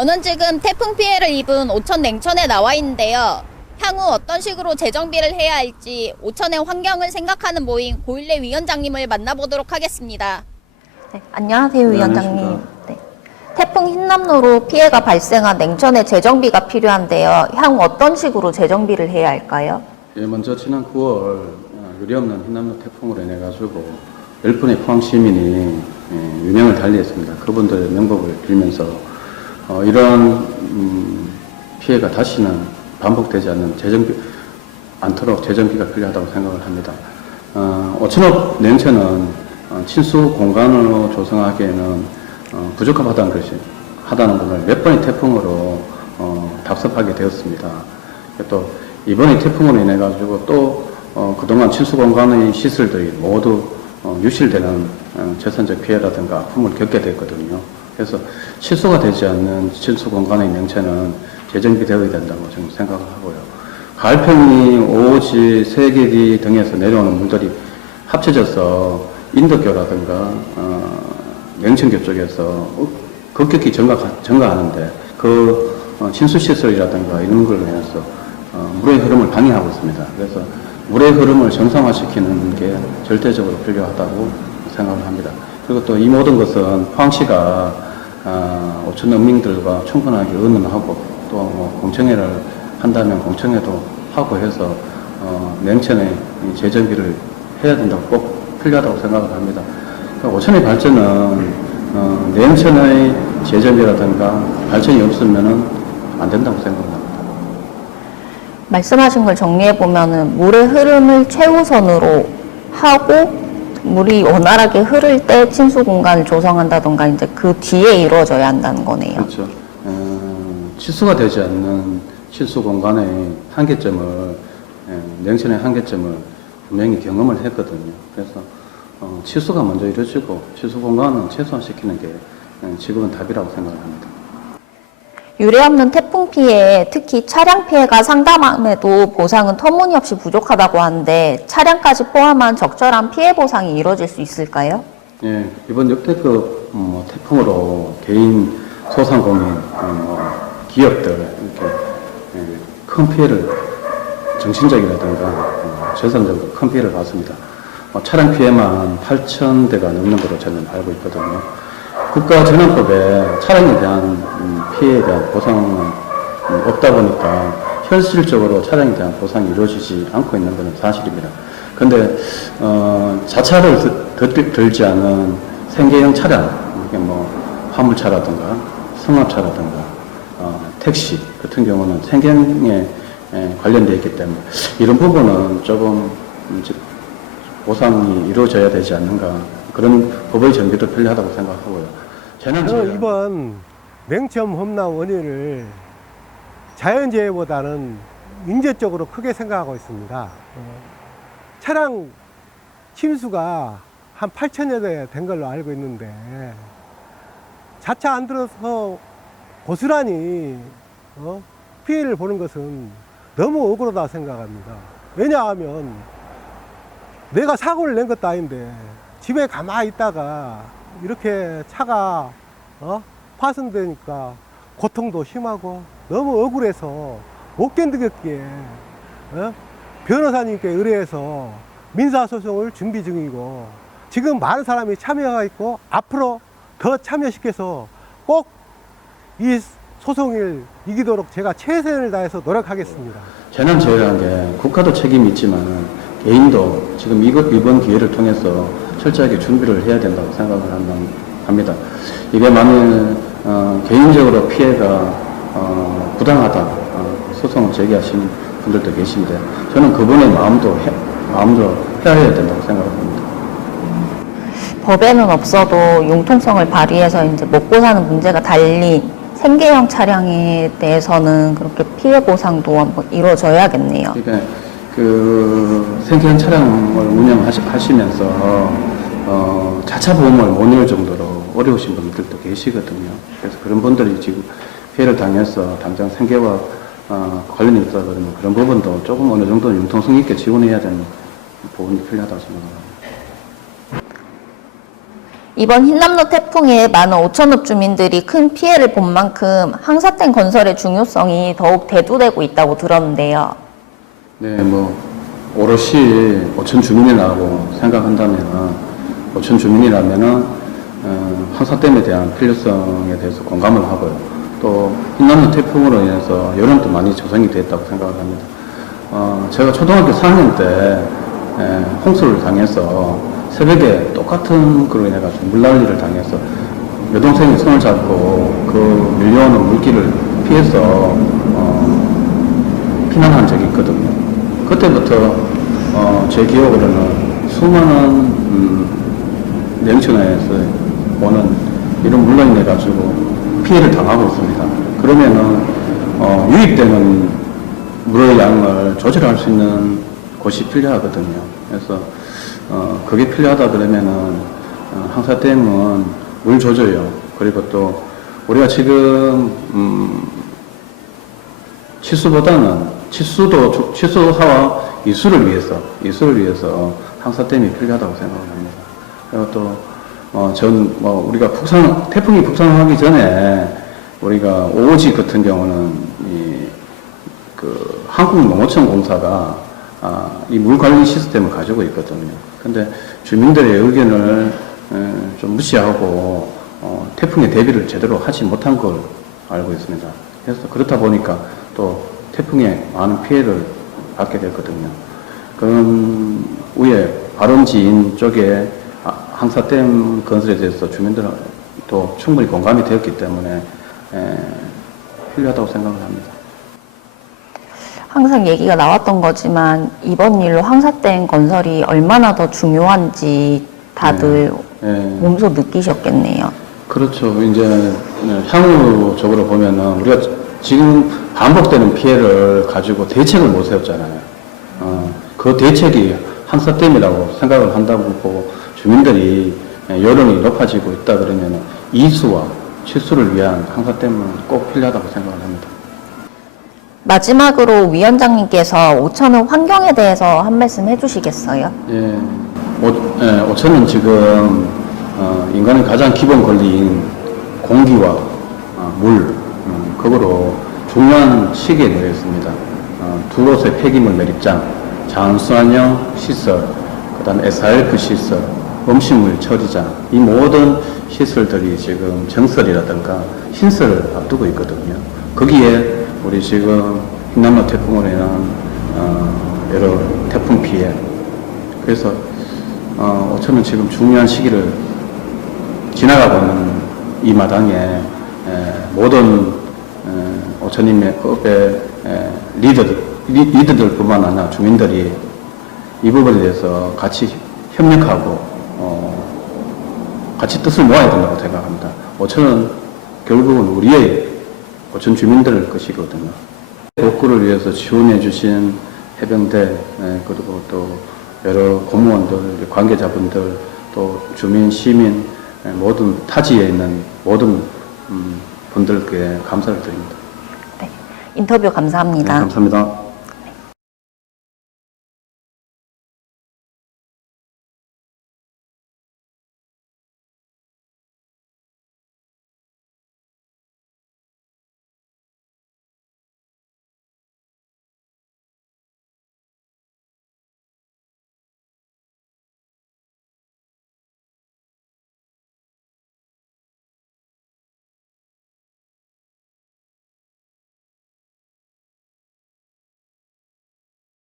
저는 지금 태풍 피해를 입은 오천 냉천에 나와 있는데요. 향후 어떤 식으로 재정비를 해야 할지 오천의 환경을 생각하는 모임 고일래 위원장님을 만나보도록 하겠습니다. 네, 안녕하세요, 위원장님. 안녕하십니까. 네. 태풍 흰남노로 피해가 발생한 냉천의 재정비가 필요한데요. 향후 어떤 식으로 재정비를 해야 할까요? 예, 먼저 지난 9월 유례없는 흰남노 태풍으로 인해 가지고 10분의 포항 시민이 유명을 달리했습니다. 그분들의 명복을 빌면서 이런 피해가 다시는 반복되지 않도록 재정비가 필요하다고 생각을 합니다. 오천읍 냉천은 친수 공간으로 조성하기에는 부적합하다는 것을 몇 번의 태풍으로 답습하게 되었습니다. 또 이번에 태풍으로 인해 가지고 또 그동안 친수 공간의 시설들이 모두 유실되는 재산적 피해라든가 아픔을 겪게 됐거든요. 그래서 실수가 되지 않는 친수 공간의 냉천은 재정비되어야 된다고 저는 생각을 하고요. 가을평이, 오지, 세계기 등에서 내려오는 물들이 합쳐져서 인덕교라든가 냉천교 쪽에서 급격히 증가하는데 그 친수시설이라든가 이런 걸로 인해서 물의 흐름을 방해하고 있습니다. 그래서 물의 흐름을 정상화시키는 게 절대적으로 필요하다고 생각을 합니다. 그리고 또 이 모든 것은 포항시가 오천 어민들과 충분하게 의논하고 또 공청회를 한다면 공청회도 하고 해서 냉천의 재정비를 해야 된다고 꼭 필요하다고 생각을 합니다. 그러니까 오천의 발전은 냉천의 재정비라든가 발전이 없으면은 안 된다고 생각합니다. 말씀하신 걸 정리해보면은 물의 흐름을 최우선으로 하고 물이 원활하게 흐를 때 친수 공간을 조성한다던가 이제 그 뒤에 이루어져야 한다는 거네요. 그렇죠. 치수가 되지 않는 치수 공간의 한계점을 냉천의 한계점을 분명히 경험을 했거든요. 그래서 치수가 먼저 이루어지고 치수 공간은 최소화시키는 게 지금은 답이라고 생각을 합니다. 유례없는 태풍 피해, 특히 차량 피해가 상담함에도 보상은 터무니없이 부족하다고 하는데 차량까지 포함한 적절한 피해 보상이 이루어질 수 있을까요? 예, 이번 역대급 태풍으로 개인 소상공인, 기업들 이렇게 큰 피해를 정신적이라든가 재산적으로 큰 피해를 봤습니다. 차량 피해만 8,000대가 넘는 것으로 저는 알고 있거든요. 국가재난법에 차량에 대한 피해에 대한 보상은 없다 보니까 현실적으로 차량에 대한 보상이 이루어지지 않고 있는 것은 사실입니다. 그런데 자차를 들지 않은 생계형 차량, 이게 뭐 화물차라든가 승합차라든가 택시 같은 경우는 생계형에 관련되어 있기 때문에 이런 부분은 조금 보상이 이루어져야 되지 않는가, 그런 법의 정비도 필요하다고 생각하고요. 저는 이번 냉천 험난 원인을 자연재해보다는 인재적으로 크게 생각하고 있습니다. 차량 침수가 한 8,000여 대 된 걸로 알고 있는데 자차 안 들어서 고스란히 피해를 보는 것은 너무 억울하다고 생각합니다. 왜냐하면 내가 사고를 낸 것도 아닌데 집에 가만히 있다가 이렇게 차가 파손되니까 고통도 심하고 너무 억울해서 못 견디겠기에 변호사님께 의뢰해서 민사소송을 준비 중이고 지금 많은 사람이 참여가 있고 앞으로 더 참여시켜서 꼭 이 소송을 이기도록 제가 최선을 다해서 노력하겠습니다. 재난재해라는 게 국가도 책임이 있지만 개인도 지금 이번 기회를 통해서 철저하게 준비를 해야 된다고 생각을 합니다. 이게 만일 개인적으로 피해가 부당하다 소송을 제기하신 분들도 계신데 저는 그분의 마음도 헤아려야 된다고 생각을 합니다. 법에는 없어도 융통성을 발휘해서 이제 먹고 사는 문제가 달리 생계형 차량에 대해서는 그렇게 피해 보상도 한번 이루어져야겠네요. 그러니까 그 생계형 차량을 운영하시면서 자차 보험을 못 넣을 정도로 어려우신 분들도 계시거든요. 그래서 그런 분들이 지금 피해를 당해서 당장 생계와 관련이 있다 그러면 그런 부분도 조금 어느 정도 융통성 있게 지원해야 되는 부분이 필요하다고 생각합니다. 이번 흰남노 태풍에 많은 오천읍 주민들이 큰 피해를 본 만큼 항사댐 건설의 중요성이 더욱 대두되고 있다고 들었는데요. 네, 뭐 오롯이 오천 주민이라고 생각한다면, 오천 주민이라면은 항사댐에 대한 필요성에 대해서 공감을 하고요. 또 흰남노 태풍으로 인해서 여론도 많이 조성이 됐다고 생각을 합니다. 제가 초등학교 4학년 때 홍수를 당해서 새벽에 똑같은 그로 인해 가지고 물난리를 당해서 여동생이 손을 잡고 그 밀려오는 물길을 피해서 피난한 적이 있거든요. 그때부터 제 기억으로는 수많은 냉천에서 오는 이런 물로 인해 가지고 피해를 당하고 있습니다. 그러면은 유입되는 물의 양을 조절할 수 있는 곳이 필요하거든요. 그래서 그게 필요하다 그러면은 항사댐은 물 조절요. 그리고 또 우리가 지금 치수보다는 치수화와 이수를 위해서 항사댐이 필요하다고 생각을 합니다. 그리고 또 우리가 태풍이 북상하기 전에 우리가 오지 같은 경우는 그 한국농어촌공사가 이 물관리 시스템을 가지고 있거든요. 근데 주민들의 의견을 좀 무시하고 태풍의 대비를 제대로 하지 못한 걸 알고 있습니다. 그래서 그렇다 보니까 또 태풍에 많은 피해를 받게 됐거든요. 그런 후에 발원지인 쪽에 항사댐 건설에 대해서 주민들도 충분히 공감이 되었기 때문에 필요하다고 생각을 합니다. 항상 얘기가 나왔던 거지만 이번 일로 항사댐 건설이 얼마나 더 중요한지 다들 몸소 느끼셨겠네요. 그렇죠. 이제 향후적으로 보면은 우리가 지금 반복되는 피해를 가지고 대책을 못 세웠잖아요. 그 대책이 항사댐이라고 생각을 한다고 보고 주민들이 여론이 높아지고 있다 그러면 이수와 치수를 위한 항사댐은 꼭 필요하다고 생각을 합니다. 마지막으로 위원장님께서 오천읍 환경에 대해서 한 말씀 해주시겠어요? 오천은 지금 인간의 가장 기본 권리인 공기와 물, 그거로 중요한 시기에 놓여 있습니다. 두 곳의 폐기물 매립장, 자연순환형 시설, 그 다음에 SRF 시설, 음식물 처리장, 이 모든 시설들이 지금 정설이라든가 신설을 앞두고 있거든요. 거기에 우리 지금 흰남노 태풍으로 인한 여러 태풍 피해, 그래서 오천은 지금 중요한 시기를 지나가고 있는 이 마당에 모든 오천인의 리더들뿐만 아니라 주민들이 이 부분에 대해서 같이 협력하고 같이 뜻을 모아야 된다고 생각합니다. 오천은 결국은 우리의 오천 주민들 것이거든요. 복구를 위해서 지원해 주신 해병대, 그리고 또 여러 공무원들, 관계자분들, 또 주민, 시민, 모든 타지에 있는 모든 분들께 감사를 드립니다. 네, 인터뷰 감사합니다. 네, 감사합니다.